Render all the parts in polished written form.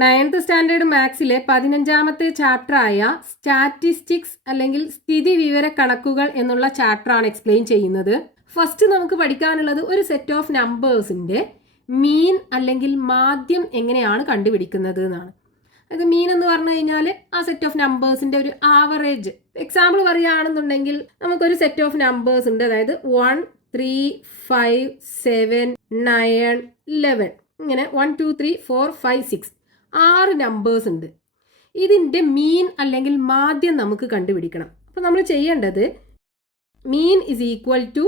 9th standard മാത്സിലെ 15ാമത്തെ ചാപ്റ്ററായ statistics അല്ലെങ്കിൽ സ്ഥിതി വിവര കണക്കുകൾ എന്നുള്ള ചാപ്റ്ററാണ് എക്സ്പ്ലെയിൻ ചെയ്യുന്നത്. ഫസ്റ്റ് നമുക്ക് പഠിക്കാനുള്ളത് ഒരു സെറ്റ് ഓഫ് നമ്പേഴ്സിൻ്റെ മീൻ അല്ലെങ്കിൽ മാധ്യം എങ്ങനെയാണ് കണ്ടുപിടിക്കുന്നത് എന്നാണ്. അത് മീൻ എന്ന് പറഞ്ഞു കഴിഞ്ഞാൽ ആ സെറ്റ് ഓഫ് നമ്പേഴ്സിൻ്റെ ഒരു ആവറേജ്. എക്സാമ്പിൾ പറയുകയാണെന്നുണ്ടെങ്കിൽ നമുക്കൊരു സെറ്റ് ഓഫ് നമ്പേഴ്സ് ഉണ്ട്, അതായത് 1, 3, 5, 7, 9, 11 ഇങ്ങനെ 1, 2, 3, 4, 5, 6 6 നമ്പേഴ്സ് ഉണ്ട്. ഇതിൻ്റെ മീൻ അല്ലെങ്കിൽ മാധ്യം നമുക്ക് കണ്ടുപിടിക്കണം. അപ്പോൾ നമ്മൾ ചെയ്യേണ്ടത് മീൻ ഇസ് ഈക്വൽ ടു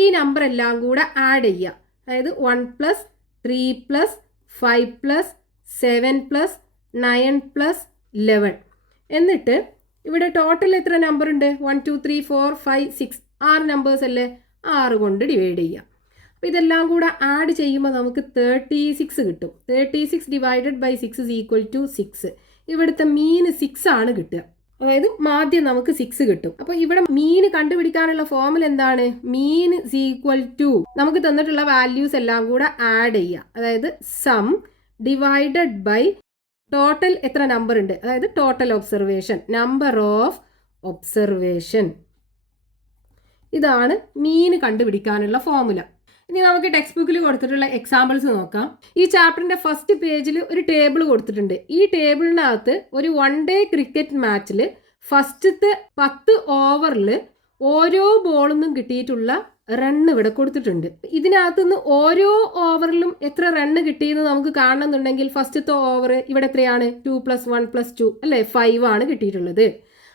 ഈ നമ്പർ എല്ലാം കൂടെ ആഡ് ചെയ്യുക. അതായത് 1 + 3 + 5 + 7 + 9 + 11 എന്നിട്ട് ഇവിടെ ടോട്ടൽ എത്ര നമ്പർ ഉണ്ട്? 1, 2, 3, 4, 5, 6 6 നമ്പേഴ്സ് അല്ലേ? 6 കൊണ്ട് ഡിവൈഡ് ചെയ്യുക. അപ്പോൾ ഇതെല്ലാം കൂടെ ആഡ് ചെയ്യുമ്പോൾ നമുക്ക് 36 കിട്ടും. 36 divided by 6 is equal to 6. ഇവിടുത്തെ മീൻ 6 ആണ് കിട്ടുക. അതായത് മാധ്യം നമുക്ക് 6 കിട്ടും. അപ്പോൾ ഇവിടെ മീൻ കണ്ടുപിടിക്കാനുള്ള ഫോർമുല എന്താണ്? മീൻ ഇസ് ഈക്വൽ ടു നമുക്ക് തന്നിട്ടുള്ള വാല്യൂസ് എല്ലാം കൂടെ ആഡ് ചെയ്യുക. അതായത് സം ഡിവൈഡഡ് ബൈ ടോട്ടൽ എത്ര നമ്പർ ഉണ്ട്, അതായത് total observation, number of observation. ഇതാണ് മീൻ കണ്ടുപിടിക്കാനുള്ള ഫോർമുല. ഇനി നമുക്ക് ടെക്സ്റ്റ് ബുക്കിൽ കൊടുത്തിട്ടുള്ള എക്സാമ്പിൾസ് നോക്കാം. ഈ ചാപ്റ്ററിന്റെ ഫസ്റ്റ് പേജിൽ ഒരു ടേബിൾ കൊടുത്തിട്ടുണ്ട്. ഈ ടേബിളിനകത്ത് ഒരു 1 ഡേ ക്രിക്കറ്റ് മാച്ചിൽ ഫസ്റ്റത്തെ 10 ഓവറിൽ ഓരോ ബോളിൽ നിന്നും കിട്ടിയിട്ടുള്ള റണ്ണ് ഇവിടെ കൊടുത്തിട്ടുണ്ട്. ഇതിനകത്തുനിന്ന് ഓരോ ഓവറിലും എത്ര റണ്ണ് കിട്ടിയെന്ന് നമുക്ക് കാണണമെന്നുണ്ടെങ്കിൽ ഫസ്റ്റത്തെ ഓവർ ഇവിടെ എത്രയാണ്? 2 + 1 + 2 അല്ലേ? 5 ആണ് കിട്ടിയിട്ടുള്ളത്.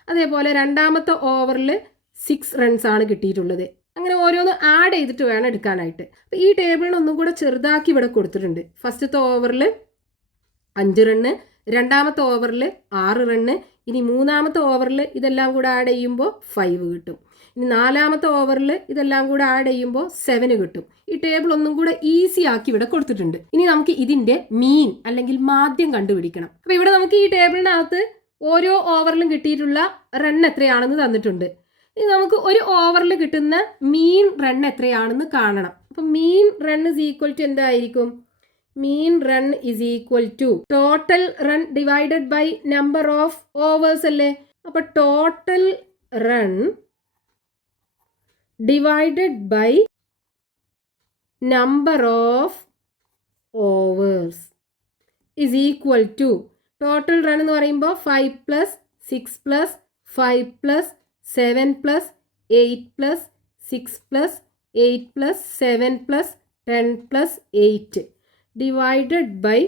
അതേപോലെ രണ്ടാമത്തെ ഓവറിൽ 6 റൺസ് ആണ് കിട്ടിയിട്ടുള്ളത്. അങ്ങനെ ഓരോന്ന് ആഡ് ചെയ്തിട്ട് വേണം എടുക്കാനായിട്ട്. അപ്പോൾ ഈ ടേബിളിന് ഒന്നും കൂടെ ചെറുതാക്കി ഇവിടെ കൊടുത്തിട്ടുണ്ട്. ഫസ്റ്റത്തെ ഓവറിൽ 5 റണ്ണ്, രണ്ടാമത്തെ ഓവറിൽ 6 റണ്ണ്, ഇനി മൂന്നാമത്തെ ഓവറിൽ ഇതെല്ലാം കൂടെ ആഡ് ചെയ്യുമ്പോൾ 5 കിട്ടും. ഇനി നാലാമത്തെ ഓവറിൽ ഇതെല്ലാം കൂടെ ആഡ് ചെയ്യുമ്പോൾ 7 കിട്ടും. ഈ ടേബിൾ ഒന്നും കൂടെ ഈസി ആക്കി ഇവിടെ കൊടുത്തിട്ടുണ്ട്. ഇനി നമുക്ക് ഇതിൻ്റെ മീൻ അല്ലെങ്കിൽ മാധ്യം കണ്ടുപിടിക്കണം. അപ്പോൾ ഇവിടെ നമുക്ക് ഈ ടേബിളിനകത്ത് ഓരോ ഓവറിലും കിട്ടിയിട്ടുള്ള റൺ എത്രയാണെന്ന് തന്നിട്ടുണ്ട്. ഇനി നമുക്ക് ഒരു ഓവറിൽ കിട്ടുന്ന മീൻ റൺ എത്രയാണെന്ന് കാണണം. അപ്പം mean run is equal to എന്തായിരിക്കും? Mean run is equal to total run divided by number of overs അല്ലേ? അപ്പോൾ total run divided by number of overs is equal to total run എന്ന് പറയുമ്പോൾ 5 + 6 + 5 + 7 + 8 + 6 + 8 + 7 + 10 + 8 ഡിവൈഡഡ് ബൈ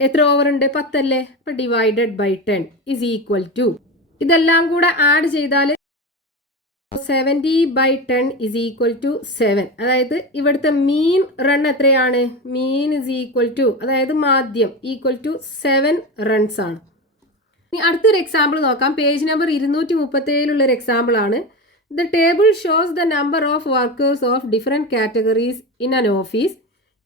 എത്ര over ഉണ്ട്? 10 അല്ലേ? അപ്പോൾ divided by 10 is equal to ഇതെല്ലാം കൂടെ ആഡ് ചെയ്താൽ 70/10 ഇസ് ഈക്വൽ ടു 7. അതായത് ഇവിടുത്തെ മീൻ റൺ എത്രയാണ്? മീൻ ഇസ് ഈക്വൽ ടു അതായത് മാധ്യം ഈക്വൽ ടു 7 റൺസ് ആണ്. ഇനി അടുത്തൊരു എക്സാമ്പിൾ നോക്കാം. പേജ് നമ്പർ 237 ഒരു എക്സാമ്പിൾ ആണ്. The table shows the number of workers of different categories in an office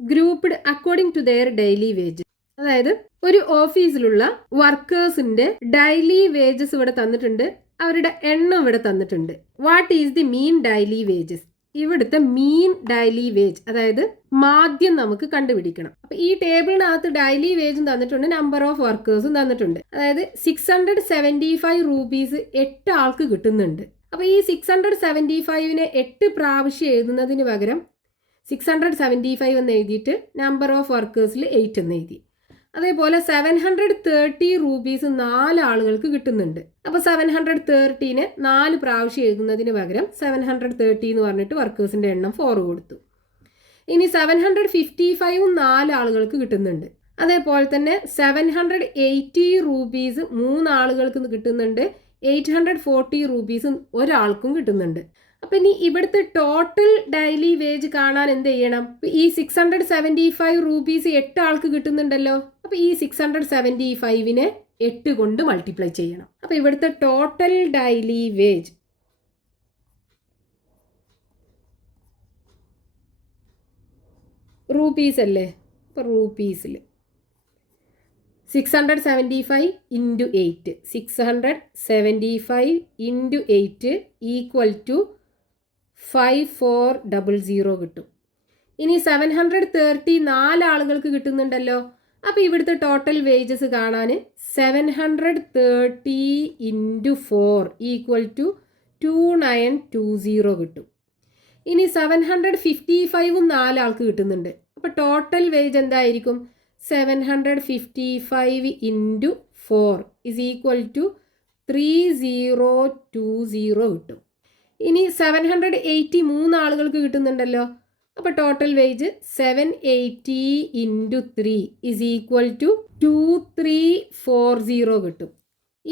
grouped according to their daily wages. അതായത് ഒരു ഓഫീസിലുള്ള വർക്കേഴ്സിന്റെ ഡെയിലി വേജസ് ഇവിടെ തന്നിട്ടുണ്ട്, അവരുടെ എണ്ണം ഇവിടെ തന്നിട്ടുണ്ട്. What is the mean daily wages? ഇവിടുത്തെ മീൻ ഡെയിലി വേജ് അതായത് മാധ്യം നമുക്ക് കണ്ടുപിടിക്കണം. അപ്പൊ ഈ ടേബിളിനകത്ത് ഡെയിലി വേജും തന്നിട്ടുണ്ട്, നമ്പർ ഓഫ് വർക്കേഴ്സും തന്നിട്ടുണ്ട്. അതായത് 675 റൂപ്പീസ് 8 ആൾക്ക് കിട്ടുന്നുണ്ട്. അപ്പൊ ഈ 675നെ 8 പ്രാവശ്യം എഴുതുന്നതിന് പകരം 675 എന്ന് എഴുതിയിട്ട് നമ്പർ ഓഫ് വർക്കേഴ്സിൽ 8 എന്ന് എഴുതി. അതേപോലെ 730 റൂപ്പീസ് 4 ആളുകൾക്ക് കിട്ടുന്നുണ്ട്. അപ്പോൾ 730നെ 4 പ്രാവശ്യം എഴുതുന്നതിന് പകരം 730 എന്ന് പറഞ്ഞിട്ട് വർക്കേഴ്സിൻ്റെ എണ്ണം 4 കൊടുത്തു. ഇനി 755 4 ആളുകൾക്ക് കിട്ടുന്നുണ്ട്. അതേപോലെ തന്നെ 780 റൂപ്പീസ് 3 ആളുകൾക്ക് കിട്ടുന്നുണ്ട്. 840 റൂപ്പീസ് ഒരാൾക്കും കിട്ടുന്നുണ്ട്. അപ്പം ഇനി ഇവിടുത്തെ ടോട്ടൽ ഡെയിലി വേജ് കാണാൻ എന്ത് ചെയ്യണം? ഈ 675 റൂപ്പീസ് 8 ആൾക്ക് കിട്ടുന്നുണ്ടല്ലോ. അപ്പം ഈ 675നെ 8 കൊണ്ട് മൾട്ടിപ്ലൈ ചെയ്യണം. അപ്പം ഇവിടുത്തെ ടോട്ടൽ ഡെയിലി വേജ് റൂപ്പീസ് അല്ലേ? അപ്പം റൂപ്പീസിൽ 675 × 8 675 × 8 ഈക്വൽ ടു 5400 കിട്ടും. ഇനി 730 4 ആളുകൾക്ക് കിട്ടുന്നുണ്ടല്ലോ. അപ്പോൾ ഇവിടുത്തെ ടോട്ടൽ വേജസ് കാണാൻ 730 × 4 = 2920 കിട്ടും. ഇനി 755 4 ആൾക്ക് കിട്ടുന്നുണ്ട്. അപ്പോൾ ടോട്ടൽ വേജ് എന്തായിരിക്കും? 755 × 4 = 3020 കിട്ടും. ഇനി 780 3 ആളുകൾക്ക് കിട്ടുന്നുണ്ടല്ലോ. അപ്പോൾ ടോട്ടൽ വേജ് 780 × 3 = 2340 കിട്ടും.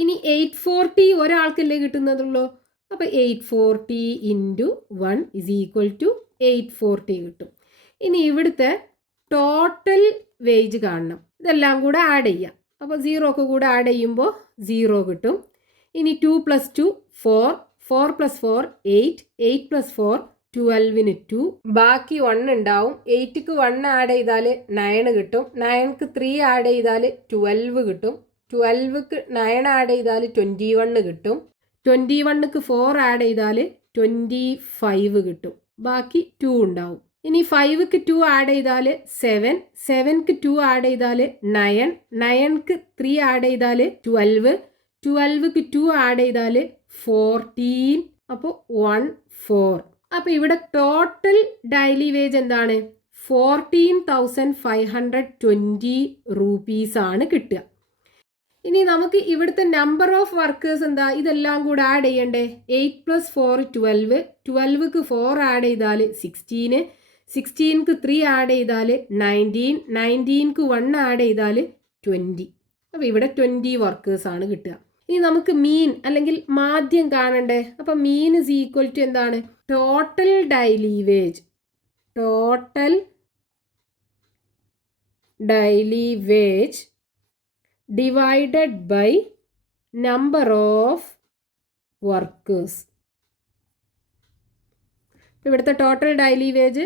ഇനി 840 ഒരാൾക്കല്ലേ കിട്ടുന്നതുള്ളൂ. അപ്പോൾ 840 × 1 = 840 കിട്ടും. ഇനി ഇവിടുത്തെ ടോട്ടൽ വേജ് കാണണം. ഇതെല്ലാം കൂടെ ആഡ് ചെയ്യാം. അപ്പോൾ 0 ഒക്കെ കൂടെ ആഡ് ചെയ്യുമ്പോൾ 0 കിട്ടും. ഇനി 2 + 2 4, 4 + 4 8, 8 + 4 12ന് 2, ബാക്കി 1 ഉണ്ടാവും. 8ക്ക് 1 ആഡ് ചെയ്താൽ 9 കിട്ടും. 9ക്ക് 3 ആഡ് ചെയ്താൽ 12 കിട്ടും. 12ക്ക് 9 ആഡ് ചെയ്താൽ 21 കിട്ടും. 21ക്ക് 4 ആഡ് ചെയ്താൽ 25 കിട്ടും. ബാക്കി 2 ഉണ്ടാവും. ഇനി 5ക്ക് 2 ആഡ് ചെയ്താൽ 7, 7ക്ക് 2 ആഡ് ചെയ്താൽ 9, 9ക്ക് 3 ആഡ് ചെയ്താൽ 12, 12ക്ക് 2 ആഡ് ചെയ്താൽ 14, അപ്പോൾ 14. അപ്പോൾ ഇവിടെ ടോട്ടൽ ഡെയിലി വേജ് എന്താണ്? 14,520 rupees ആണ് കിട്ടുക. ഇനി നമുക്ക് ഇവിടുത്തെ നമ്പർ ഓഫ് വർക്കേഴ്സ് എന്താ? ഇതെല്ലാം കൂടെ ആഡ് ചെയ്യണ്ടേ? 8 + 4 12, 12ക്ക് 4 ആഡ് ചെയ്താൽ 16, 16ക്ക് 3 ആഡ് ചെയ്താൽ 19, 19ക്ക് 1 ആഡ് ചെയ്താൽ 20. അപ്പോൾ ഇവിടെ 20 വർക്കേഴ്സ് ആണ് കിട്ടുക. ഇനി നമുക്ക് മീൻ അല്ലെങ്കിൽ മാധ്യം കാണണ്ടേ? അപ്പം മീൻ = എന്താണ്? Total daily wage, total daily wage divided by number of workers. ഇവിടുത്തെ total daily wage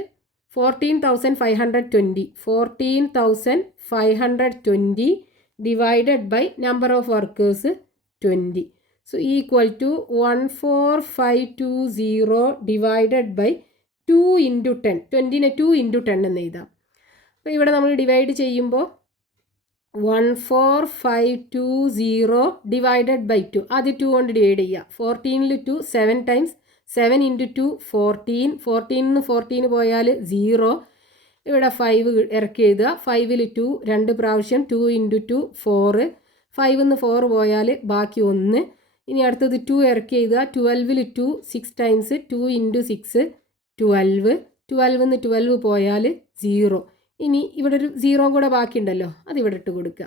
14,520, 14,520 divided by number of workers 20. So equal to 14520 divided by 2 × 10. 20നെ 2 × 10 എന്ന് എഴുതാം. അപ്പോൾ ഇവിടെ നമ്മൾ ഡിവൈഡ് ചെയ്യുമ്പോൾ 14520 ഡിവൈഡഡ് ബൈ 2. ആദ്യം 2 കൊണ്ട് ഡിവൈഡ് ചെയ്യുക. 14ൽ 2 7 ടൈംസ്, 7 × 2 14, 14ന്ന് 14 പോയാൽ 0. ഇവിടെ 5 ഇറക്കി എഴുതുക. 5ൽ 2 2 പ്രാവശ്യം, 2 × 2 4, 5ന്ന് 4 പോയാൽ ബാക്കി 1. ഇനി അടുത്തത് 2 ഇറക്കി എഴുതുക. 12ൽ 2 6 ടൈംസ്, 2 × 6 12, 12ന്ന് 12 പോയാൽ 0. ഇനി ഇവിടെ ഒരു 0 കൂടെ ബാക്കിയുണ്ടല്ലോ, അത് ഇവിടെ ഇട്ട് കൊടുക്കുക.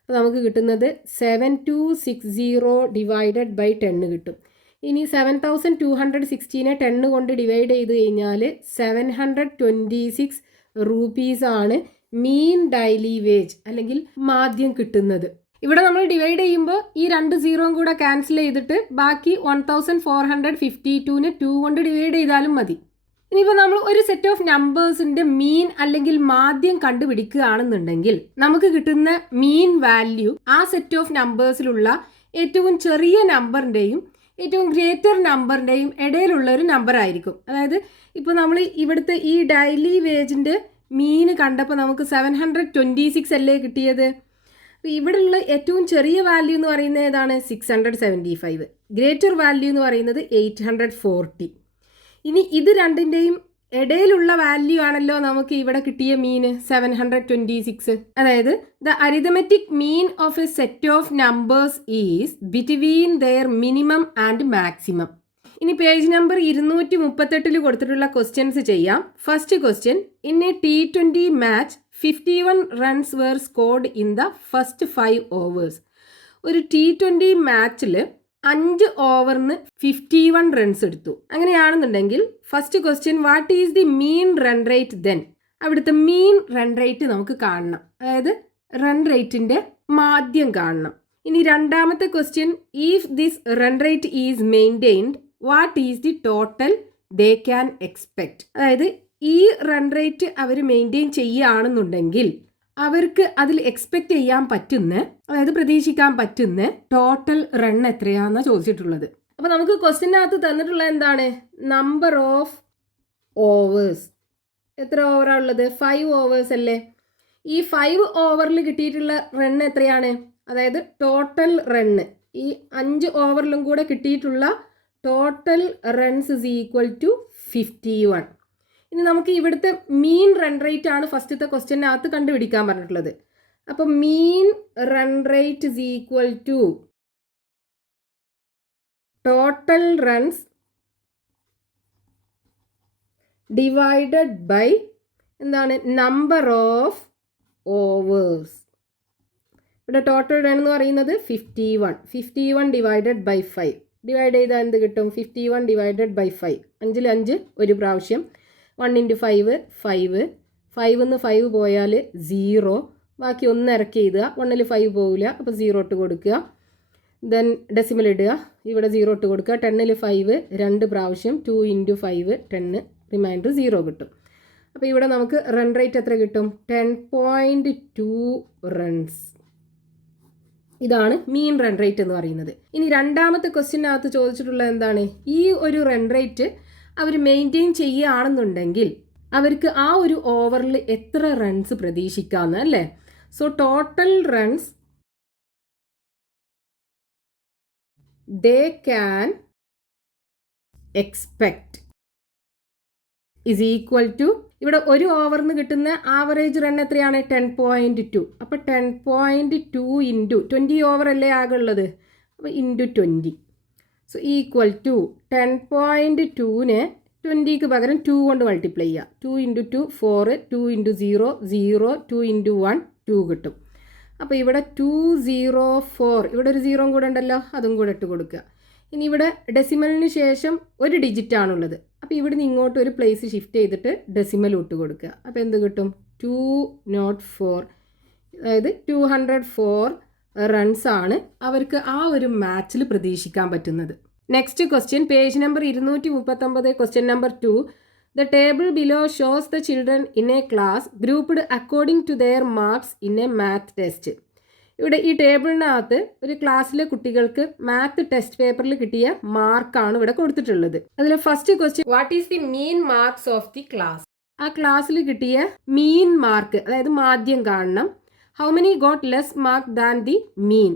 അപ്പോൾ നമുക്ക് കിട്ടുന്നത് 7260 ഡിവൈഡഡ് ബൈ 10 കിട്ടും. ഇനി 7216നെ 10 കൊണ്ട് ഡിവൈഡ് ചെയ്ത് കഴിഞ്ഞാൽ 726 rupees ആണ് മീൻ ഡെയിലി വേജ് അല്ലെങ്കിൽ മാധ്യം കിട്ടുന്നത്. ഇവിടെ നമ്മൾ ഡിവൈഡ് ചെയ്യുമ്പോൾ ഈ 2 0 കൂടെ ക്യാൻസൽ ചെയ്തിട്ട് ബാക്കി 1452നെ 2 കൊണ്ട് ഡിവൈഡ് ചെയ്താലും മതി. ഇനിയിപ്പോൾ നമ്മൾ ഒരു സെറ്റ് ഓഫ് നമ്പേഴ്സിൻ്റെ മീൻ അല്ലെങ്കിൽ മാധ്യം കണ്ടുപിടിക്കുകയാണെന്നുണ്ടെങ്കിൽ നമുക്ക് കിട്ടുന്ന മീൻ വാല്യൂ ആ സെറ്റ് ഓഫ് നമ്പേഴ്സിലുള്ള ഏറ്റവും ചെറിയ നമ്പറിൻ്റെയും ഏറ്റവും ഗ്രേറ്റർ നമ്പറിൻ്റെയും ഇടയിലുള്ള ഒരു നമ്പർ ആയിരിക്കും. അതായത് ഇപ്പോൾ നമ്മൾ ഇവിടുത്തെ ഈ ഡെയിലി വേജിൻ്റെ മീൻ കണ്ടപ്പോൾ നമുക്ക് 726 അല്ലേ കിട്ടിയത്. അപ്പോൾ ഇവിടെയുള്ള ഏറ്റവും ചെറിയ വാല്യൂ എന്ന് പറയുന്നത് ഏതാണ്? 675. ഗ്രേറ്റർ വാല്യൂ എന്ന് പറയുന്നത് 840. ഇനി ഇത് രണ്ടിൻ്റെയും ഇടയിലുള്ള വാല്യൂ ആണല്ലോ നമുക്ക് ഇവിടെ കിട്ടിയ മീൻ 726. അതായത് the arithmetic mean of a set of numbers is between their minimum and maximum. ഇനി പേജ് നമ്പർ 238 കൊടുത്തിട്ടുള്ള ക്വസ്റ്റ്യൻസ് ചെയ്യാം. First question, in a T20 match 51 runs were scored in the first 5 overs. ഒരു T20 മാച്ചിൽ 5 ഓവറിന് 51 runs എടുത്തു. അങ്ങനെയാണെന്നുണ്ടെങ്കിൽ first question, what is the mean run rate then? അവിടുത്തെ മീൻ run rate നമുക്ക് കാണണം. അതായത് റൺ റേറ്റിൻ്റെ മാധ്യം കാണണം. ഇനി രണ്ടാമത്തെ question, if this run rate is maintained what is the total they can expect? അതായത് ഈ റൺ റേറ്റ് അവർ മെയിൻറ്റെയിൻ ചെയ്യുകയാണെന്നുണ്ടെങ്കിൽ അവർക്ക് അതിൽ എക്സ്പെക്റ്റ് ചെയ്യാൻ പറ്റുന്ന, അതായത് പ്രതീക്ഷിക്കാൻ പറ്റുന്ന ടോട്ടൽ റൺ എത്രയാണെന്നാണ് ചോദിച്ചിട്ടുള്ളത്. അപ്പോൾ നമുക്ക് ക്വസ്റ്റ്യനകത്ത് തന്നിട്ടുള്ള എന്താണ്? Number of overs. എത്ര ഓവറാണ് ഉള്ളത്? 5 overs അല്ലേ. ഈ 5 ഓവറിൽ കിട്ടിയിട്ടുള്ള റൺ എത്രയാണ്? അതായത് ടോട്ടൽ റണ്ണ് ഈ 5 ഓവറിലും കൂടെ കിട്ടിയിട്ടുള്ള total runs is equal to 51. ഇനി നമുക്ക് ഇവിടുത്തെ മീൻ റൺ റേറ്റ് ആണ് ഫസ്റ്റത്തെ ക്വസ്റ്റ്യനകത്ത് കണ്ടുപിടിക്കാൻ പറഞ്ഞിട്ടുള്ളത്. അപ്പോൾ mean run rate is equal to total runs divided by എന്താണ്? Number of overs. ഇവിടെ ടോട്ടൽ റൺ എന്ന് പറയുന്നത് 51. 51 ഡിവൈഡഡ് ബൈ 5. ഡിവൈഡ് ചെയ്താൽ എന്ത് കിട്ടും? 51 ഡിവൈഡഡ് ബൈ 5. 5ൽ 5 ഒരു പ്രാവശ്യം. 1 × 5 5. 5 നിന്ന് 5 പോയാൽ 0. ബാക്കി 1 ഇറക്കി എഴുതുക. 1ൽ 5 പോകില്ല, അപ്പോൾ 0 ഇട്ട് കൊടുക്കുക. ദെൻ ഡെസിമൽ ഇടുക, ഇവിടെ 0 ഇട്ട് കൊടുക്കുക. 10ൽ 5 2 പ്രാവശ്യം. 2 × 5 10. റിമൈൻഡർ 0 കിട്ടും. അപ്പോൾ ഇവിടെ നമുക്ക് റൺ റേറ്റ് എത്ര കിട്ടും? 10.2 റൺസ്. ഇതാണ് മീൻ റൺ റേറ്റ് എന്ന് പറയുന്നത്. ഇനി രണ്ടാമത്തെ ക്വസ്റ്റ്യനകത്ത് ചോദിച്ചിട്ടുള്ളത് എന്താണ്? ഈ ഒരു റൺ റേറ്റ് അവർ മെയിൻറ്റെയിൻ ചെയ്യുകയാണെന്നുണ്ടെങ്കിൽ അവർക്ക് ആ ഒരു ഓവറിൽ എത്ര റൺസ് പ്രതീക്ഷിക്കാമെന്ന് അല്ലേ? So total runs they can expect is equal to, ഇവിടെ ഒരു ഓവറിന് കിട്ടുന്ന ആവറേജ് റൺ എത്രയാണ്? 10.2. അപ്പോൾ 10.2 ഇൻറ്റു 20 ഓവർ അല്ലേ ആകെ ഉള്ളത്, അപ്പോൾ ഇൻറ്റു 20. സോ ഈക്വൽ ടു 10.2നെ 20ക്ക് പകരം 2 കൊണ്ട് മൾട്ടിപ്ലൈ ചെയ്യുക. 2 × 2 4. 2 × 0 0. 2 × 1 2 കിട്ടും. അപ്പോൾ ഇവിടെ 204. ഇവിടെ ഒരു 0 കൂടെ ഉണ്ടല്ലോ, അതും കൂടെ ഇട്ട് കൊടുക്കുക. ഇനി ഇവിടെ ഡെസിമലിന് ശേഷം ഒരു ഡിജിറ്റ് ആണുള്ളത്. അപ്പോൾ ഇവിടെ നിന്ന് ഇങ്ങോട്ട് ഒരു പ്ലേസ് ഷിഫ്റ്റ് ചെയ്തിട്ട് ഡെസിമൽ ഇട്ട് കൊടുക്കുക. അപ്പോൾ എന്ത് കിട്ടും? 204. അതായത് 204 റൺസ് ആണ് അവർക്ക് ആ ഒരു മാച്ചിൽ പ്രതീക്ഷിക്കാൻ പറ്റുന്നത്. Next question, page number 239, question number 2. The table below shows the children in a class grouped according to their marks in a math test. ഇവിടെ ഈ ടേബിളിനകത്ത് ഒരു ക്ലാസ്സിലെ കുട്ടികൾക്ക് മാത്ത് ടെസ്റ്റ് പേപ്പറിൽ കിട്ടിയ മാർക്കാണ് ഇവിടെ കൊടുത്തിട്ടുള്ളത്. അതിൽ first question, what is the mean marks of the class? ആ ക്ലാസ്സിൽ കിട്ടിയ മീൻ മാർക്ക്, അതായത് മാധ്യം കാണണം. How many got less mark than the മീൻ?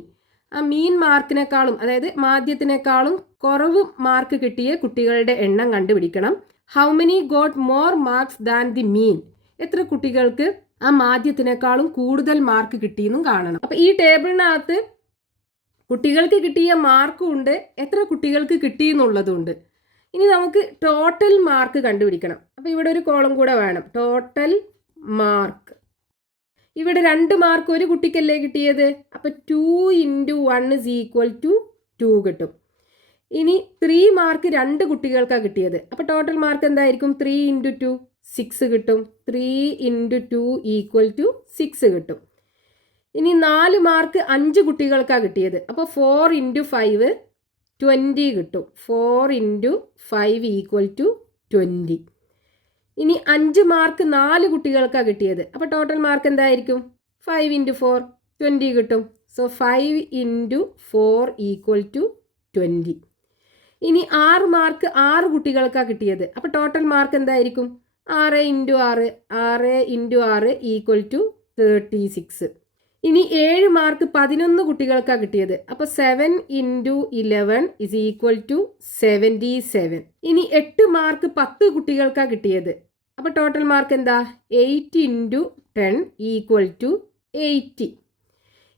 ആ മീൻ മാർക്കിനേക്കാളും അതായത് മാധ്യത്തിനേക്കാളും കുറവ് മാർക്ക് കിട്ടിയ കുട്ടികളുടെ എണ്ണം കണ്ടുപിടിക്കണം. How many got more marks than the മീൻ? എത്ര കുട്ടികൾക്ക് ആ മാധ്യത്തിനേക്കാളും കൂടുതൽ മാർക്ക് കിട്ടിയെന്നും കാണണം. അപ്പോൾ ഈ ടേബിളിനകത്ത് കുട്ടികൾക്ക് കിട്ടിയ മാർക്കും ഉണ്ട്, എത്ര കുട്ടികൾക്ക് കിട്ടിയെന്നുള്ളതുണ്ട്. ഇനി നമുക്ക് ടോട്ടൽ മാർക്ക് കണ്ടുപിടിക്കണം. അപ്പോൾ ഇവിടെ ഒരു കോളം കൂടെ വേണം, ടോട്ടൽ മാർക്ക്. ഇവിടെ 2 മാർക്ക് ഒരു കുട്ടിക്കല്ലേ കിട്ടിയത്, അപ്പോൾ 2 × 1 ഇസ് ഈക്വൽ ടു 2 കിട്ടും. ഇനി 3 മാർക്ക് 2 കുട്ടികൾക്കാണ് കിട്ടിയത്. അപ്പോൾ ടോട്ടൽ മാർക്ക് എന്തായിരിക്കും? 3 × 2 6 കിട്ടും. 3 × 2 ഈക്വൽ ടു 6 കിട്ടും. ഇനി 4 മാർക്ക് 5 കുട്ടികൾക്കാണ് കിട്ടിയത്. അപ്പോൾ 4 × 5 20 കിട്ടും. 4 × 5 ഈക്വൽ ടു 20. ഇനി 5 മാർക്ക് 4 കുട്ടികൾക്കാണ് കിട്ടിയത്. അപ്പോൾ ടോട്ടൽ മാർക്ക് എന്തായിരിക്കും? 5 × 4 20 കിട്ടും. So 5 × 4 equal to 20. ഇനി 6 മാർക്ക് 6 കുട്ടികൾക്കാണ് കിട്ടിയത്. അപ്പോൾ ടോട്ടൽ മാർക്ക് എന്തായിരിക്കും? 6 × 6 6 × 6 ഈക്വൽ ടു 36. ഇനി 7 മാർക്ക് 11 കുട്ടികൾക്കാണ് കിട്ടിയത്. അപ്പോൾ 7 × 11 ഇസ് ഈക്വൽ ടു 77. ഇനി 8 മാർക്ക് 10 കുട്ടികൾക്കാണ് കിട്ടിയത്. അപ്പോൾ ടോട്ടൽ മാർക്ക് എന്താ? 8 × 10 ഈക്വൽ ടു 80.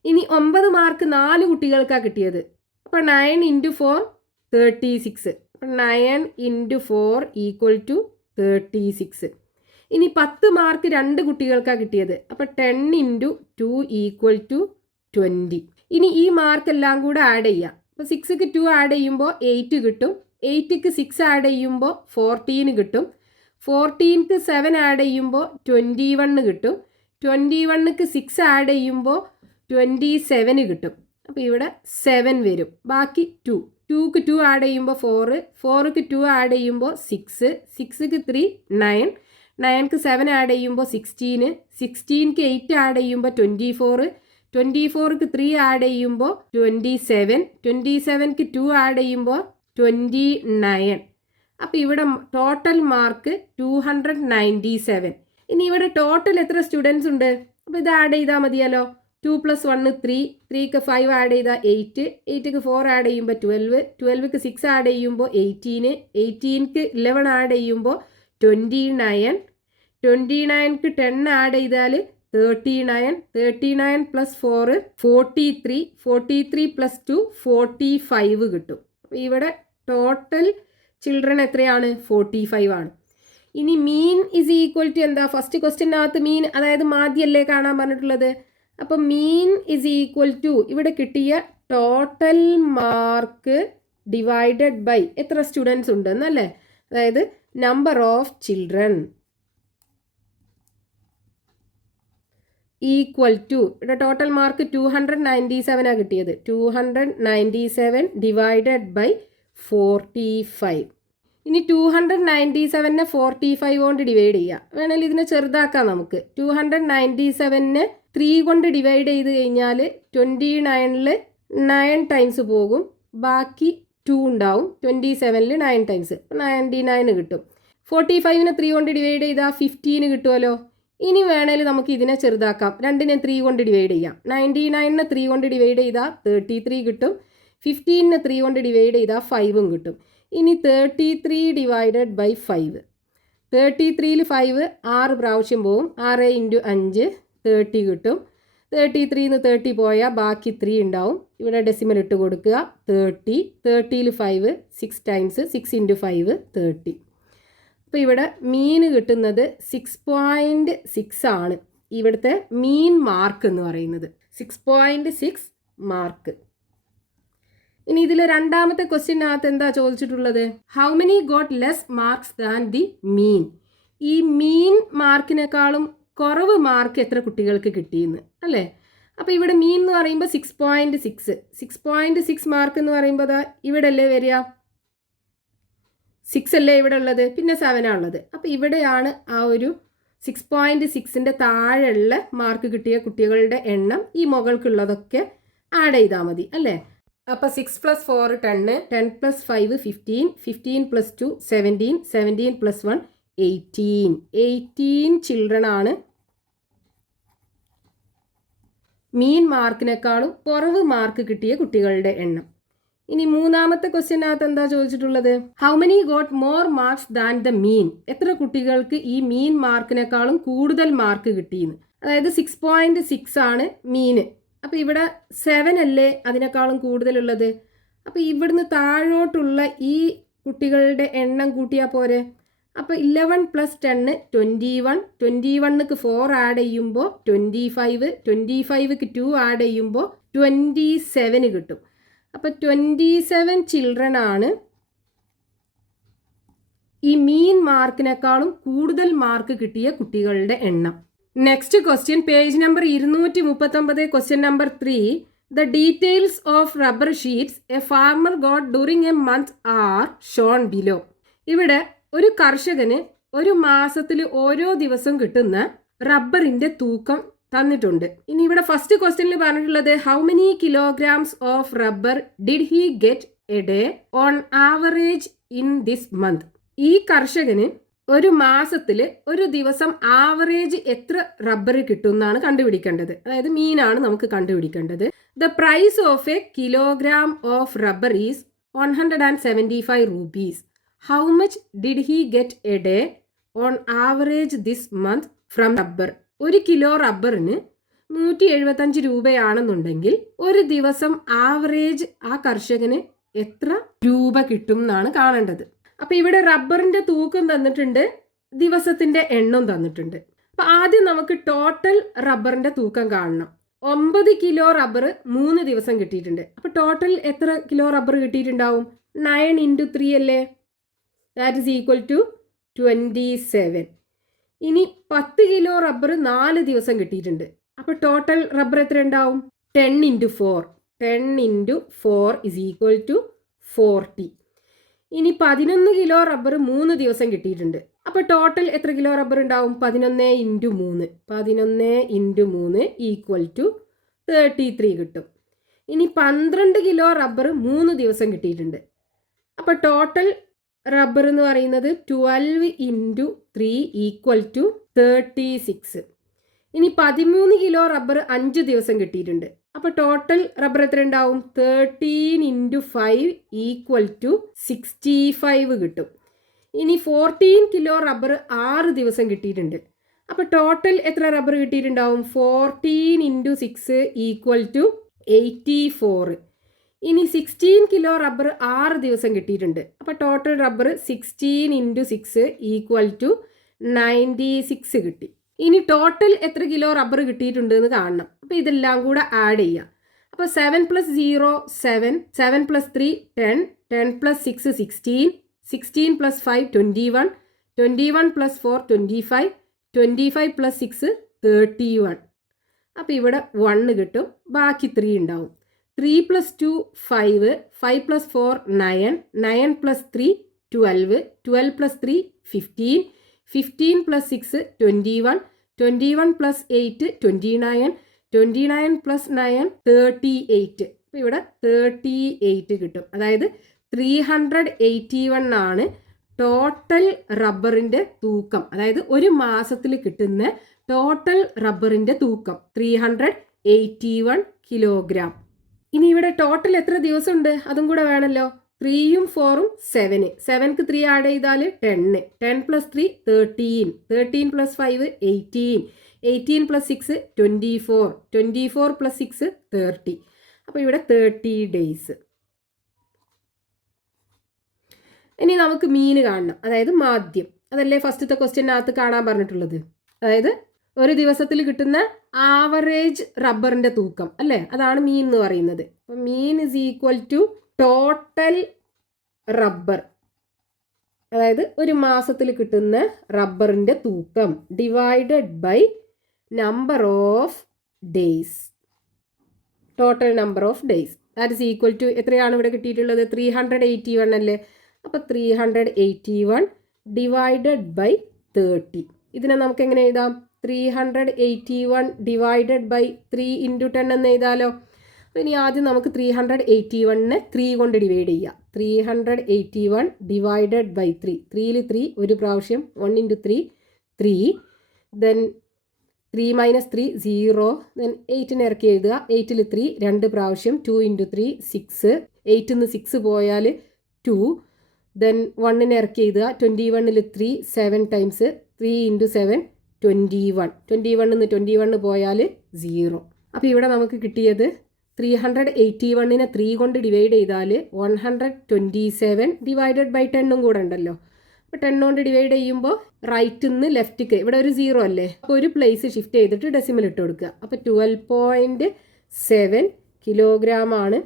ഇനി 9 മാർക്ക് 4 കുട്ടികൾക്കാണ് കിട്ടിയത്. അപ്പോൾ 9 × 4 36. അപ്പോൾ 9 × 4 ഈക്വൽ ടു 36. ഇനി 10 മാർക്ക് 2 കുട്ടികൾക്കാണ് കിട്ടിയത്. അപ്പോൾ 10 × 2 ഈക്വൽ ടു 20. ഇനി ഈ മാർക്ക് എല്ലാം കൂടെ ആഡ് ചെയ്യാം. അപ്പോൾ 6ക്ക് 2 ആഡ് ചെയ്യുമ്പോൾ 8 കിട്ടും. 8ക്ക് 6 ആഡ് ചെയ്യുമ്പോൾ 14 കിട്ടും. 14ക്ക് 7 ആഡ് ചെയ്യുമ്പോൾ 21 കിട്ടും. 21ക്ക് 6 ആഡ് ചെയ്യുമ്പോൾ 27 കിട്ടും. അപ്പോൾ ഇവിടെ 7 വരും. ബാക്കി 2. 2ക്ക് 2 ആഡ് ചെയ്യുമ്പോൾ 4. 4ക്ക് 2 ആഡ് ചെയ്യുമ്പോൾ 6. 6ക്ക് 3 9. 9ക്ക് 7 ആഡ് ചെയ്യുമ്പോൾ 16. 16ക്ക് 8 ആഡ് ചെയ്യുമ്പോൾ 24. 24ക്ക് 3 ആഡ് ചെയ്യുമ്പോൾ 27. 27ക്ക് 2 ആഡ് ചെയ്യുമ്പോൾ 29. അപ്പോൾ ഇവിടെ ടോട്ടൽ മാർക്ക് 297. ഇനി ഇവിടെ ടോട്ടൽ എത്ര സ്റ്റുഡൻസ് ഉണ്ട്? അപ്പോൾ ഇത് ആഡ് ചെയ്താൽ മതിയല്ലോ. 2 + 1 3, 3ക്ക് 5 ആഡ് ചെയ്താൽ 8, 8ക്ക് 4 ആഡ് ചെയ്യുമ്പോൾ 12, 12ക്ക് 6 ആഡ് ചെയ്യുമ്പോൾ 18, 18ക്ക് 11 ആഡ് ചെയ്യുമ്പോൾ 29, 29ക്ക് 10 ആഡ് ചെയ്താൽ 39, 39 + 4 43, 43 + 2 45 കിട്ടും. അപ്പോൾ ഇവിടെ ടോട്ടൽ ചിൽഡ്രൻ എത്രയാണ്? 45 ആണ്. ഇനി മീൻ ഇസ് ഈക്വൽ ടു എന്താ? ഫസ്റ്റ് ക്വസ്റ്റ്യനകത്ത് മീൻ, അതായത് മാധ്യമല്ലേ കാണാൻ പറഞ്ഞിട്ടുള്ളത്. അപ്പം മീൻ ഇസ് ഈക്വൽ ടു ഇവിടെ കിട്ടിയ ടോട്ടൽ മാർക്ക് ഡിവൈഡഡ് ബൈ എത്ര സ്റ്റുഡൻസ് ഉണ്ടെന്നല്ലേ, അതായത് number of children equal to, ഇവിടെ ടോട്ടൽ മാർക്ക് 297 കിട്ടിയത്. 297 ഡിവൈഡഡ് ബൈ 45. ഇനി 297നെ 45 കൊണ്ട് ഡിവൈഡ് ചെയ്യുക. വേണമെങ്കിൽ ഇതിനെ ചെറുതാക്കാം നമുക്ക്. 297നെ 3 കൊണ്ട് ഡിവൈഡ് ചെയ്ത് കഴിഞ്ഞാൽ 29ൽ 9 ടൈംസ് പോകും, ബാക്കി 2 ഉണ്ടാവും. 27ൽ 9 ടൈംസ് 99 കിട്ടും. 45നെ 3 കൊണ്ട് ഡിവൈഡ് ചെയ്താൽ 15 കിട്ടുമല്ലോ. ഇനി വേണമെങ്കിൽ നമുക്ക് ഇതിനെ ചെറുതാക്കാം. 2നെ 3 കൊണ്ട് ഡിവൈഡ് ചെയ്യാം. 99നെ 3 കൊണ്ട് ഡിവൈഡ് ചെയ്താൽ 33 കിട്ടും. 15നെ 3 കൊണ്ട് ഡിവൈഡ് ചെയ്താൽ 5 കിട്ടും. ഇനി 33 ഡിവൈഡഡ് ബൈ 5. 33ൽ 5 6 പ്രാവശ്യം പോവും. 6 × 5 30 കിട്ടും. 33ന്ന് 30 പോയാൽ ബാക്കി 3 ഉണ്ടാവും. ഇവിടെ ഡെസിമൽ ഇട്ട് കൊടുക്കുക. 30, 30ൽ 5 6 ടൈംസ്, 6 × 5 30. അപ്പോൾ ഇവിടെ മീൻ കിട്ടുന്നത് 6.6 ആണ്. ഇവിടുത്തെ മീൻ മാർക്ക് എന്ന് പറയുന്നത് 6.6 മാർക്ക്. ഇനി ഇതിൽ രണ്ടാമത്തെ ക്വസ്റ്റ്യനകത്ത് എന്താ ചോദിച്ചിട്ടുള്ളത്? How many got less marks than the മീൻ. ഈ മീൻ മാർക്കിനേക്കാളും കുറവ് മാർക്ക് എത്ര കുട്ടികൾക്ക് കിട്ടിയെന്ന് അല്ലേ. അപ്പോൾ ഇവിടെ മീൻ എന്ന് പറയുമ്പോൾ 6.6, 6.6 മാർക്ക് എന്ന് പറയുമ്പോൾ അതാ ഇവിടെ അല്ലേ വരിക, 6 അല്ലേ ഇവിടെ ഉള്ളത്, പിന്നെ 7 ഉള്ളത്. അപ്പോൾ ഇവിടെയാണ് ആ ഒരു 6.6ൻ്റെ താഴെയുള്ള മാർക്ക് കിട്ടിയ കുട്ടികളുടെ എണ്ണം. ഈ മുകൾക്കുള്ളതൊക്കെ ആഡ് ചെയ്താൽ മതി അല്ലേ. അപ്പോൾ 6 + 4 10, 10 + 5 15, 15 + 2 17, 17 + 1 18. 18 ചിൽഡ്രൻ ആണ് മീൻ മാർക്കിനേക്കാളും കുറവ് മാർക്ക് കിട്ടിയ കുട്ടികളുടെ എണ്ണം. ഇനി മൂന്നാമത്തെ ക്വസ്റ്റ്യനകത്ത് എന്താ ചോദിച്ചിട്ടുള്ളത്? How many got more marks than the mean. എത്ര കുട്ടികൾക്ക് ഈ മീൻ മാർക്കിനേക്കാളും കൂടുതൽ മാർക്ക് കിട്ടിയെന്ന്. അതായത് 6.6 ആണ് മീന്. അപ്പോൾ ഇവിടെ 7 അല്ലേ അതിനേക്കാളും കൂടുതലുള്ളത്. അപ്പോൾ ഇവിടുന്ന് താഴോട്ടുള്ള ഈ കുട്ടികളുടെ എണ്ണം കൂട്ടിയാൽ പോരെ. അപ്പോൾ 11 + 10 21, 21ക്ക് 4 ആഡ് ചെയ്യുമ്പോൾ 25, 25ക്ക് 2 ആഡ് ചെയ്യുമ്പോൾ 27 കിട്ടും. അപ്പോൾ 27 ചിൽഡ്രൻ ആണ് ഈ മീൻ മാർക്കിനേക്കാളും കൂടുതൽ മാർക്ക് കിട്ടിയ കുട്ടികളുടെ എണ്ണം. Next question, page number 239, question number 3. The details of rubber sheets A farmer got during A month are shown below. ഇവിടെ ഒരു കർഷകന് ഒരു മാസത്തിൽ ഓരോ ദിവസം കിട്ടുന്ന റബ്ബറിന്റെ തൂക്കം തന്നിട്ടുണ്ട്. ഇനി ഇവിടെ ഫസ്റ്റ് ക്വസ്റ്റ്യനിൽ പറഞ്ഞിട്ടുള്ളത് how many kilograms of rubber did he get a day on average in this month. ഈ കർഷകന് ഒരു മാസത്തിൽ ഒരു ദിവസം ആവറേജ് എത്ര റബ്ബർ കിട്ടും എന്നാണ് കണ്ടുപിടിക്കേണ്ടത്. അതായത് മീനാണ് നമുക്ക് കണ്ടുപിടിക്കേണ്ടത്. The price of a kilogram of rubber is 175 rupees. How much did he get a day on average this month from rubber. 1 kilo റബ്ബറിന് 175 രൂപയാണെന്നുണ്ടെങ്കിൽ ഒരു ദിവസം ആവറേജ് ആ കർഷകന് എത്ര രൂപ കിട്ടും എന്നാണ് കാണേണ്ടത്. അപ്പോൾ ഇവിടെ റബ്ബറിന്റെ തൂക്കം തന്നിട്ടുണ്ട്, ദിവസത്തിന്റെ എണ്ണം തന്നിട്ടുണ്ട്. അപ്പോൾ ആദ്യം നമുക്ക് ടോട്ടൽ റബ്ബറിന്റെ തൂക്കം കാണണം. 9 കിലോ റബ്ബർ 3 ദിവസം കിട്ടിയിട്ടുണ്ട്. അപ്പോൾ ടോട്ടൽ എത്ര കിലോ റബ്ബർ കിട്ടിയിട്ടുണ്ടാവും? 9 × 3 അല്ലേ, ദാറ്റ് ഈസ് ഈക്വൽ ടു 27. ഇനി 10 കിലോ റബ്ബർ 4 ദിവസം കിട്ടിയിട്ടുണ്ട്. അപ്പോൾ ടോട്ടൽ റബ്ബർ എത്ര ഉണ്ടാവും? 10 × 4, 10 × 4 ഈസ് ഈക്വൽ ടു 40. ഇനി 11 കിലോ റബ്ബർ 3 ദിവസം കിട്ടിയിട്ടുണ്ട്. അപ്പോൾ ടോട്ടൽ എത്ര കിലോ റബ്ബർ ഉണ്ടാവും? 11 × 3, 11 × 3 ഈക്വൽ ടു 33 കിട്ടും. ഇനി 12 കിലോ റബ്ബർ 3 ദിവസം കിട്ടിയിട്ടുണ്ട്. അപ്പോൾ ടോട്ടൽ റബ്ബർ എന്ന് പറയുന്നത് 12 × 3 ഈക്വൽ ടു 36. ഇനി 13 കിലോ റബ്ബർ 5 ദിവസം കിട്ടിയിട്ടുണ്ട്. അപ്പോൾ ടോട്ടൽ റബ്ബർ എത്ര ഉണ്ടാവും? 13 × 5 = 65 കിട്ടും. ഇനി 14 കിലോ റബ്ബർ 6 ദിവസം കിട്ടിയിട്ടുണ്ട്. അപ്പോൾ ടോട്ടൽ എത്ര റബ്ബർ കിട്ടിയിട്ടുണ്ടാവും? 14 × 6 = 84. ഇനി 16 കിലോ റബ്ബർ 6 ദിവസം കിട്ടിയിട്ടുണ്ട്. അപ്പോൾ ടോട്ടൽ റബ്ബർ 16 × 6 = 96 കിട്ടി. ഇനി ടോട്ടൽ എത്ര കിലോ റബ്ബർ കിട്ടിയിട്ടുണ്ട് എന്ന് കാണണം. അപ്പോൾ ഇതെല്ലാം കൂടെ ആഡ് ചെയ്യാം. അപ്പോൾ 7 + 0 7, 7 + 3 10, 10 + 6 16, 16 + 5 21, 21 + 4 25, 25 + 6 31. അപ്പോൾ ഇവിടെ 1 കിട്ടും, ബാക്കി 3 ഉണ്ടാവും. 3 + 2 5, 5 + 4 9, 9 + 3 12, 12 + 3 15, 15 + 6 21, 21 + 8 29, 29 + 9 38. അപ്പോൾ ഇവിടെ 38 കിട്ടും. അതായത് 381 ആണ് ടോട്ടൽ റബ്ബറിൻ്റെ തൂക്കം. അതായത് ഒരു മാസത്തിൽ കിട്ടുന്ന ടോട്ടൽ റബ്ബറിൻ്റെ തൂക്കം 381 കിലോഗ്രാം. ഇനി ഇവിടെ ടോട്ടൽ എത്ര ദിവസമുണ്ട് അതും കൂടെ വേണമല്ലോ. 3ഉം 4ഉം 7, 7ക്ക് 3 ആഡ് ചെയ്താൽ 10, 10 + 3 13, 13 + 5 18, 18 + 6 24, 24 + 6 30. അപ്പോൾ ഇവിടെ 30 ഡേയ്സ്. ഇനി നമുക്ക് മീൻ കാണണം, അതായത് മാധ്യം. അതല്ലേ ഫസ്റ്റത്തെ ക്വസ്റ്റ്യനകത്ത് കാണാൻ പറഞ്ഞിട്ടുള്ളത്. അതായത് ഒരു ദിവസത്തിൽ കിട്ടുന്ന ആവറേജ് റബ്ബറിൻ്റെ തൂക്കം അല്ലേ, അതാണ് മീൻ എന്ന് പറയുന്നത്. അപ്പം മീൻ = ടോട്ടൽ റബ്ബർ, അതായത് ഒരു മാസത്തിൽ കിട്ടുന്ന റബ്ബറിൻ്റെ തൂക്കം divided by number of days. Total number of days that = എത്രയാണ് ഇവിടെ കിട്ടിയിട്ടുള്ളത്? 381 അല്ലേ. അപ്പോൾ 381 ഡിവൈഡഡ് ബൈ 30. ഇതിനെ നമുക്ക് എങ്ങനെ എഴുതാം? 381 ഡിവൈഡഡ് ബൈ 3 × 10 എന്ന് എഴുതാലോ. അപ്പോൾ ഇനി ആദ്യം നമുക്ക് 381നെ 3 കൊണ്ട് ഡിവൈഡ് ചെയ്യാം. 381 ഡിവൈഡഡ് ബൈ 3. 3ൽ 3 ഒരു പ്രാവശ്യം, 1 × 3 3, ദെൻ 3 - 3 0, ദെൻ 8നെ ഇറക്കി എഴുതുക. 8ൽ 3 2 പ്രാവശ്യം, 2 × 3 6, 8ന്ന് 6 പോയാൽ 2, ദെൻ 1നെ ഇറക്കി എഴുതുക. 21ൽ 3 7 ടൈംസ്, 3 × 7 21, 21ന്ന് 21 പോയാൽ 0. അപ്പോൾ ഇവിടെ നമുക്ക് കിട്ടിയത് 381നെ 3 കൊണ്ട് ഡിവൈഡ് ചെയ്താൽ 127 ഡിവൈഡഡ് ബൈ 10 കൂടെ ഉണ്ടല്ലോ. അപ്പോൾ 10 കൊണ്ട് ഡിവൈഡ് ചെയ്യുമ്പോൾ റൈറ്റിൽ നിന്ന് ലെഫ്റ്റിക്ക് ഇവിടെ ഒരു 0 അല്ലേ, അപ്പോൾ ഒരു പ്ലേസ് ഷിഫ്റ്റ് ചെയ്തിട്ട് ഡെസിമൽ ഇട്ട് കൊടുക്കുക. അപ്പോൾ 12.7 കിലോഗ്രാം ആണ്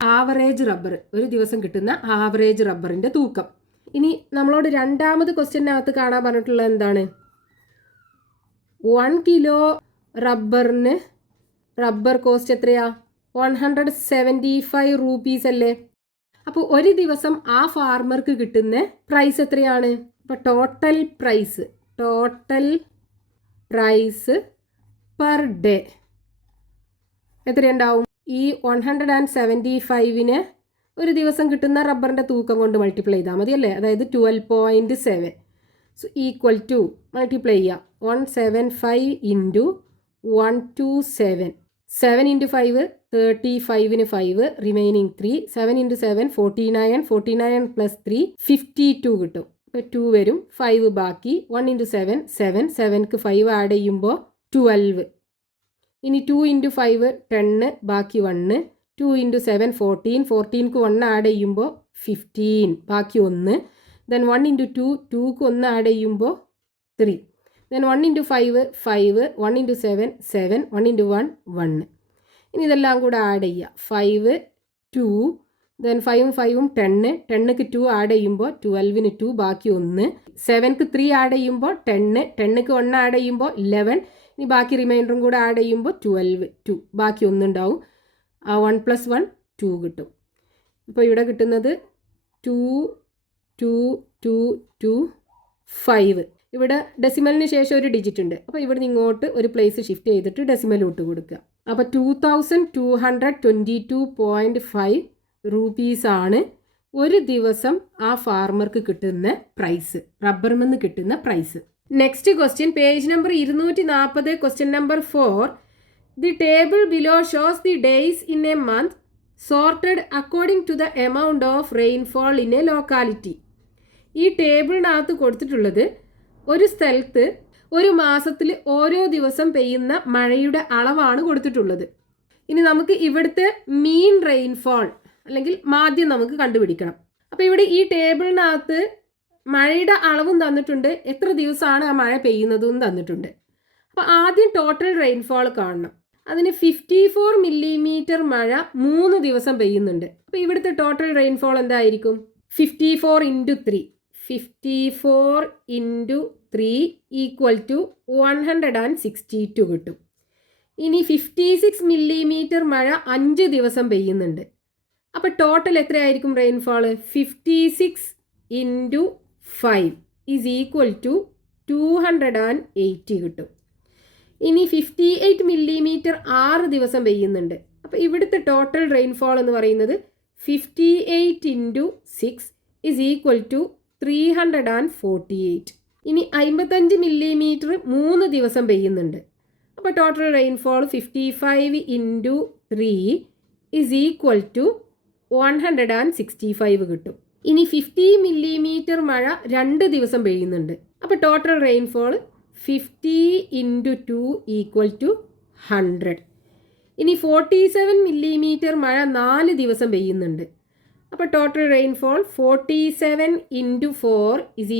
ആവറേജ് റബ്ബർ, ഒരു ദിവസം കിട്ടുന്ന ആവറേജ് റബ്ബറിൻ്റെ തൂക്കം. ഇനി നമ്മളോട് രണ്ടാമത് ക്വസ്റ്റ്യനകത്ത് കാണാൻ പറഞ്ഞിട്ടുള്ളത് എന്താണ്? 1 കിലോ റബ്ബറിന് റബ്ബർ കോസ്റ്റ് എത്രയാ? 175 rupees അല്ലേ. അപ്പോൾ ഒരു ദിവസം ആ ഫാർമർക്ക് കിട്ടുന്ന പ്രൈസ് എത്രയാണ്? അപ്പോൾ ടോട്ടൽ പ്രൈസ് പെർ ഡേ എത്രയുണ്ടാവും? ഈ 175നെ ഒരു ദിവസം കിട്ടുന്ന റബ്ബറിൻ്റെ തൂക്കം കൊണ്ട് മൾട്ടിപ്ലൈ ചെയ്താൽ മതി അല്ലേ. അതായത് 12.7 = മൾട്ടിപ്ലൈ ചെയ്യുക. 175 × 127, 7 × 5 35ന് 5, റിമൈനിങ് 3, 7 × 7 49, 49 + 3 52 കിട്ടും. അപ്പോൾ 2 വരും, 5 ബാക്കി. 1 × 7 7, 7ക്ക് 5 ആഡ് ചെയ്യുമ്പോൾ 12. ഇനി 2 × 5 10, ബാക്കി 1. 2 × 7 14, 14ക്ക് 1 ആഡ് ചെയ്യുമ്പോൾ 15, ബാക്കി 1. ദെൻ 1 × 2 2ക്ക് 1 ആഡ് ചെയ്യുമ്പോൾ 3. ദെൻ 1 × 5 5, 1 × 7 7, 1 × 1 1. ഇനി ഇതെല്ലാം കൂടെ ആഡ് ചെയ്യുക. 5 2, ദെൻ 5ഉം 5ഉം 10, 10ക്ക് 2 ആഡ് ചെയ്യുമ്പോൾ 12ന് 2, ബാക്കി 1. 7ക്ക് 3 ആഡ് ചെയ്യുമ്പോൾ 10, 10ക്ക് 1 ആഡ് ചെയ്യുമ്പോൾ 11. ഇനി ബാക്കി റിമൈൻഡറും കൂടെ ആഡ് ചെയ്യുമ്പോൾ 12 2, ബാക്കി 1 ഉണ്ടാവും. ആ 1 + 1 2 കിട്ടും. ഇപ്പോൾ ഇവിടെ കിട്ടുന്നത് 2 2 2 2 5. ഇവിടെ ഡെസിമലിന് ശേഷം ഒരു ഡിജിറ്റ് ഉണ്ട്. അപ്പോൾ ഇവിടെ നിന്ന് ഇങ്ങോട്ട് ഒരു പ്ലേസ് ഷിഫ്റ്റ് ചെയ്തിട്ട് ഡെസിമൽ ഇട്ട് കൊടുക്കുക. അപ്പോൾ 2222.5 rupees ആണ് ഒരു ദിവസം ആ ഫാർമർക്ക് കിട്ടുന്ന പ്രൈസ്, റബ്ബറിൽ നിന്ന് കിട്ടുന്ന price. Next question page number 240, question number 4. The table below shows the days in a month sorted according to the amount of rainfall in a locality. ഈ ടേബിളിനകത്ത് കൊടുത്തിട്ടുള്ളത് ഒരു സ്ഥലത്ത് ഒരു മാസത്തിൽ ഓരോ ദിവസം പെയ്യുന്ന മഴയുടെ അളവാണ് കൊടുത്തിട്ടുള്ളത്. ഇനി നമുക്ക് ഇവിടുത്തെ മീൻ റെയിൻഫോൾ അല്ലെങ്കിൽ മാധ്യം നമുക്ക് കണ്ടുപിടിക്കണം. അപ്പോൾ ഇവിടെ ഈ ടേബിളിനകത്ത് മഴയുടെ അളവും തന്നിട്ടുണ്ട്, എത്ര ദിവസമാണ് ആ മഴ പെയ്യുന്നതും തന്നിട്ടുണ്ട്. അപ്പോൾ ആദ്യം ടോട്ടൽ റെയിൻഫോൾ കാണണം. അതിന് 54 മില്ലിമീറ്റർ മഴ 3 ദിവസം പെയ്യുന്നുണ്ട്. അപ്പോൾ ഇവിടുത്തെ ടോട്ടൽ റെയിൻഫോൾ എന്തായിരിക്കും? 54 × 3. 54 × 3 = 162 കിട്ടും. ഇനി 56 മില്ലിമീറ്റർ മഴ 5 ദിവസം പെയ്യുന്നുണ്ട്. അപ്പോൾ ടോട്ടൽ എത്രയായിരിക്കും റെയിൻഫോൾ? 56 × 5 = 280 കിട്ടും. ഇനി 58 മില്ലിമീറ്റർ 6 ദിവസം പെയ്യുന്നുണ്ട്. അപ്പോൾ ഇവിടുത്തെ ടോട്ടൽ റെയിൻഫോൾ എന്ന് പറയുന്നത് 58 × 6 = 348. ഇനി 55 മില്ലിമീറ്റർ 3 ദിവസം പെയ്യുന്നുണ്ട്. അപ്പോൾ ടോട്ടൽ റെയിൻഫോൾ 55 × 3 = 165 കിട്ടും. ഇനി 50 മില്ലിമീറ്റർ മഴ 2 ദിവസം പെയ്യുന്നുണ്ട്. അപ്പോൾ ടോട്ടൽ റെയിൻഫോൾ 50 × 2 = 100. ഇനി 47 മില്ലിമീറ്റർ മഴ 4 ദിവസം പെയ്യുന്നുണ്ട്. അപ്പോൾ ടോട്ടൽ റെയിൻഫോൾ 47 × 4 =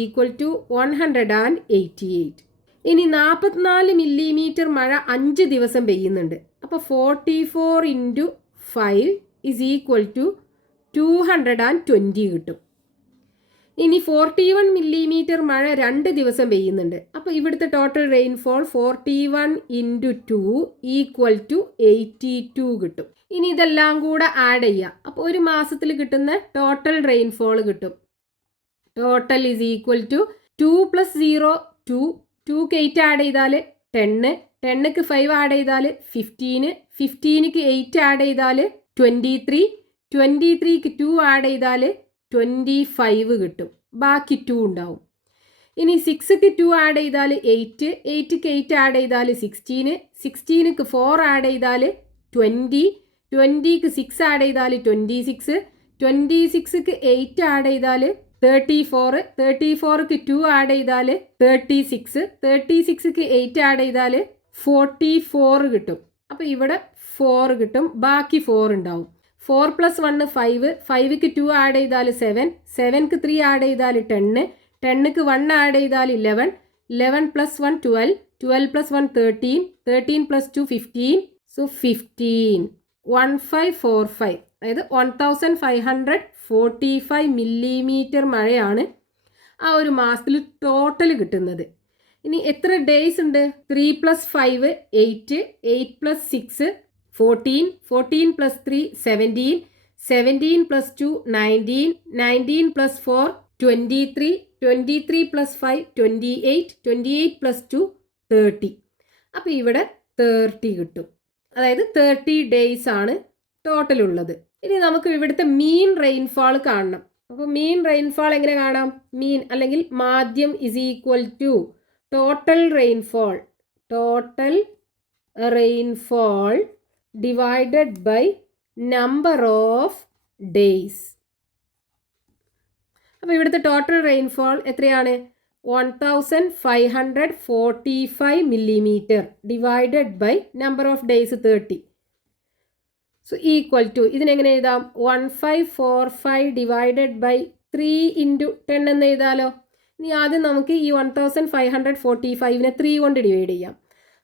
188. ഇനി 44 മില്ലിമീറ്റർ മഴ 5 ദിവസം പെയ്യുന്നുണ്ട്. അപ്പോൾ 44 × 5 = 220 കിട്ടും. ഇനി 41 മില്ലിമീറ്റർ മഴ 2 ദിവസം പെയ്യുന്നുണ്ട്. അപ്പോൾ ഇവിടുത്തെ ടോട്ടൽ റെയിൻഫോൾ 41 × 2 = 82 കിട്ടും. ഇനി ഇതെല്ലാം കൂടെ ആഡ് ചെയ്യാം. അപ്പോൾ ഒരു മാസത്തിൽ കിട്ടുന്ന ടോട്ടൽ റെയിൻഫോൾ കിട്ടും. ടോട്ടൽ = 2 + 0 2, 2ക്ക് 8 ആഡ് ചെയ്താൽ 10, 10ക്ക് 5 ആഡ് ചെയ്താൽ 15, 15ക്ക് 8 ആഡ് ചെയ്താൽ 23, 23ക്ക് 2 ആഡ് ചെയ്താൽ 25 കിട്ടും. ബാക്കി 2 ഉണ്ടാവും. ഇനി 6ക്ക് 2 ആഡ് ചെയ്താൽ 8, 8ക്ക് 8 ആഡ് ചെയ്താൽ 16, 16ക്ക് 4 ആഡ് ചെയ്താൽ 20, 20ക്ക് 6 ആഡ് ചെയ്താൽ 26, 26ക്ക് 8 ആഡ് ചെയ്താൽ 34, 34ക്ക് 2 ആഡ് ചെയ്താൽ 36, 36ക്ക് 8 ആഡ് ചെയ്താൽ 44 കിട്ടും. അപ്പോൾ ഇവിടെ 4 കിട്ടും, ബാക്കി 4 ഉണ്ടാവും. 4 + 1 5, 5ക്ക് 2 ആഡ് ചെയ്താൽ 7, 7ക്ക് 3 ആഡ് ചെയ്താൽ 10, 10ക്ക് 1 ആഡ് ചെയ്താൽ 11, 11 + 1 12, 12 + 1 13, 13 + 2 15, സോ 15. 1545, അതായത് 1545 മില്ലിമീറ്റർ മഴയാണ് ആ ഒരു മാസത്തിൽ ടോട്ടൽ കിട്ടുന്നത്. ഇനി എത്ര ഡേയ്സ് ഉണ്ട്? 3 + 5 8, 8 + 6 14, 14 + 3 17, 17 + 2 19, 19 + 4 23, 23 + 5 28, 28 + 2 30. അപ്പോൾ ഇവിടെ 30 കിട്ടും. അതായത് 30 ഡേയ്സ് ആണ് ടോട്ടൽ ഉള്ളത്. ഇനി നമുക്ക് ഇവിടുത്തെ മീൻ റെയിൻഫാൾ കാണണം. അപ്പോൾ മീൻ റെയിൻഫാൾ എങ്ങനെ കാണാം? മീൻ അല്ലെങ്കിൽ മാധ്യം = total rainfall, total rainfall divided by number of days. അപ്പോൾ ഇവിടുത്തെ ടോട്ടൽ റെയിൻഫോൾ എത്രയാണ്? 1545 millimetre divided by number of days 30. So = ഇതിനെങ്ങനെ എഴുതാം? 1545 ഡിവൈഡഡ് ബൈ 3 × 10 എന്ന് എഴുതാലോ. ഇനി ആദ്യം നമുക്ക് ഈ 1545നെ 3 കൊണ്ട് ഡിവൈഡ് ചെയ്യാം.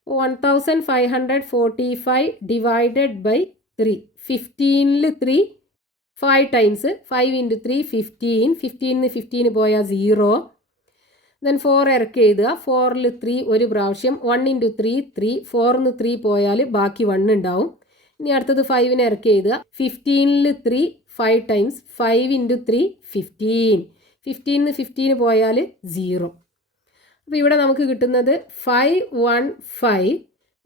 1545 ഡിവൈഡഡ് ബൈ 3, 15ൽ 3 5 ടൈംസ്, 5 × 3 15, 15ന് 15 പോയാൽ 0, ദെൻ 4 ഇറക്കി എഴുതുക. 4ൽ 3 ഒരു പ്രാവശ്യം, 1 × 3 3, 4ന്ന് 3 പോയാൽ ബാക്കി 1 ഉണ്ടാവും. ഇനി അടുത്തത് 5നെ ഇറക്കി എഴുതുക. 15ൽ 3 5 ടൈംസ്, 5 × 3 15, 15ന്ന് 15 പോയാൽ 0. അപ്പോൾ ഇവിടെ നമുക്ക് കിട്ടുന്നത് 515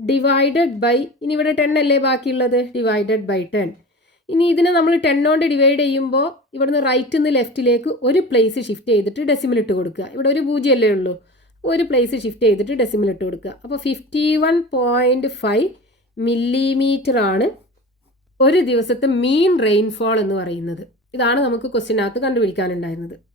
ഡിവൈഡഡ് ബൈ, ഇനി ഇവിടെ 10 അല്ലേ ബാക്കിയുള്ളത്, ഡിവൈഡഡ് ബൈ 10. ഇനി ഇതിനെ നമ്മൾ 10 കൊണ്ട് ഡിവൈഡ് ചെയ്യുമ്പോൾ ഇവിടുന്ന് റൈറ്റിൽ നിന്ന് ലെഫ്റ്റിലേക്ക് ഒരു പ്ലേസ് ഷിഫ്റ്റ് ചെയ്തിട്ട് ഡെസിമൽ ഇട്ട് കൊടുക്കുക. ഇവിടെ ഒരു 0 അല്ലേ ഉള്ളൂ. ഒരു പ്ലേസ് ഷിഫ്റ്റ് ചെയ്തിട്ട് ഡെസിമൽ ഇട്ട് കൊടുക്കുക. അപ്പോൾ 51.5 മില്ലിമീറ്റർ ആണ് ഒരു ദിവസത്തെ മീൻ റെയിൻഫോൾ എന്ന് പറയുന്നത്. ഇതാണ് നമുക്ക് ക്വസ്റ്റ്യനകത്ത് കണ്ടുപിടിക്കാനുണ്ടായിരുന്നത്.